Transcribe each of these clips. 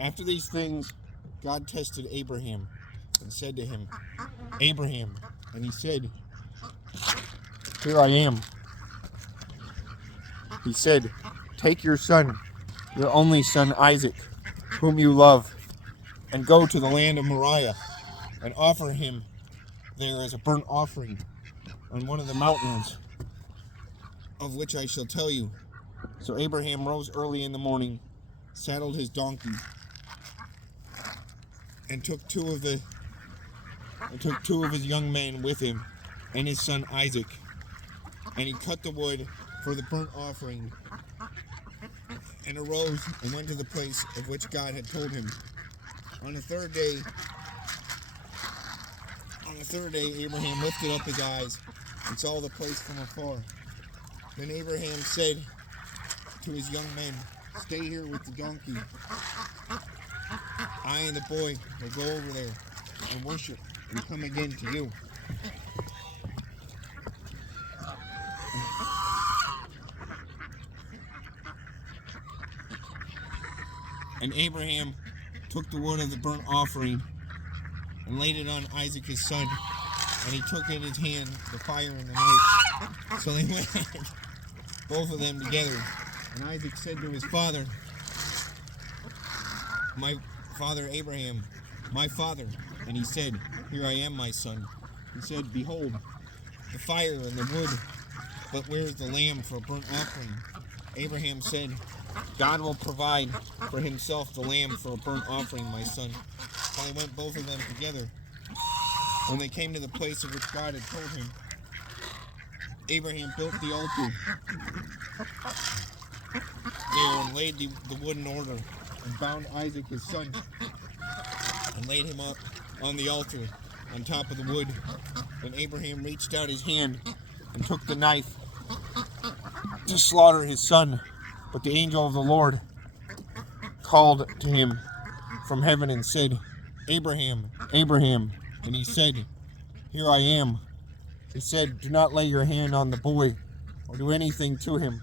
After these things, God tested Abraham and said to him, Abraham, and he said, Here I am. He said, Take your son, your only son Isaac, whom you love, and go to the land of Moriah, and offer him there as a burnt offering on one of the mountains of which I shall tell you. So Abraham rose early in the morning, saddled his donkey, and took two of his young men with him, and his son Isaac. And he cut the wood for the burnt offering, and arose and went to the place of which God had told him. On the third day, Abraham lifted up his eyes and saw the place from afar. Then Abraham said to his young men, Stay here with the donkey. I and the boy will go over there and worship and come again to you. And Abraham took the wood of the burnt offering and laid it on Isaac his son, and he took in his hand the fire and the knife. So they went both of them together. And Isaac said to his father, My father Abraham, my father. And he said, Here I am, my son. He said, Behold, the fire and the wood, but where is the lamb for a burnt offering? Abraham said, God will provide for himself the lamb for a burnt offering, my son. So they went both of them together. When they came to the place of which God had told him, Abraham built the altar there and laid the wood in order, and bound Isaac his son, and laid him up on the altar on top of the wood. Then Abraham reached out his hand and took the knife to slaughter his son. But the angel of the Lord called to him from heaven and said, Abraham, Abraham. And he said, Here I am. He said, Do not lay your hand on the boy or do anything to him.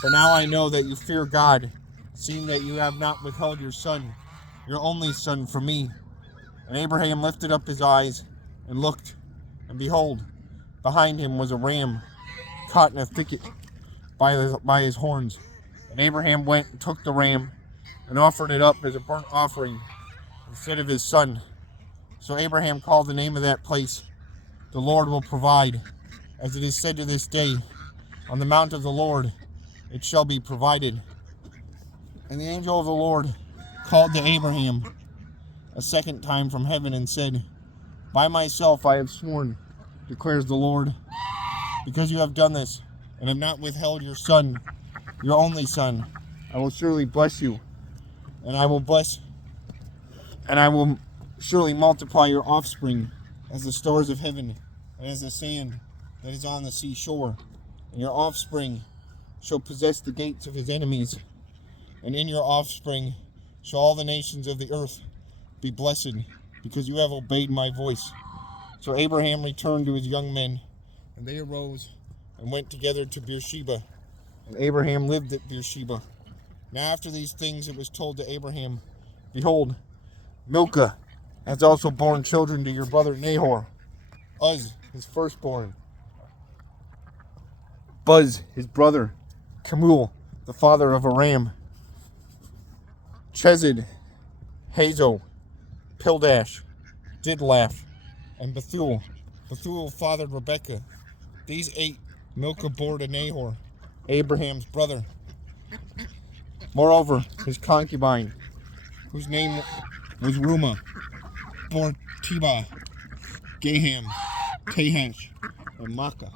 For now I know that you fear God, seeing that you have not withheld your son, your only son, from me. And Abraham lifted up his eyes and looked, and behold, behind him was a ram caught in a thicket by his horns. And Abraham went and took the ram and offered it up as a burnt offering instead of his son. So Abraham called the name of that place, The Lord will provide. As it is said to this day, On the mount of the Lord it shall be provided. And the angel of the Lord called to Abraham a second time from heaven and said, By myself I have sworn, declares the Lord, because you have done this and have not withheld your son, your only son, I will surely bless you, and I will surely multiply your offspring as the stars of heaven and as the sand that is on the seashore. And your offspring shall possess the gates of his enemies, and in your offspring shall all the nations of the earth be blessed, because you have obeyed my voice. So Abraham returned to his young men, and they arose and went together to Beersheba. And Abraham lived at Beersheba. Now after these things it was told to Abraham, Behold, Milcah has also borne children to your brother Nahor, Uz his firstborn, Buz his brother, Kemuel the father of Aram, Chesed, Hazo, Pildash, Didlaph, and Bethuel. Bethuel fathered Rebekah. These 8 Milcah bore to Nahor, Abraham's brother. Moreover, his concubine, whose name was Rumah, bore Tebah, Gaham, Tahash, and Makkah.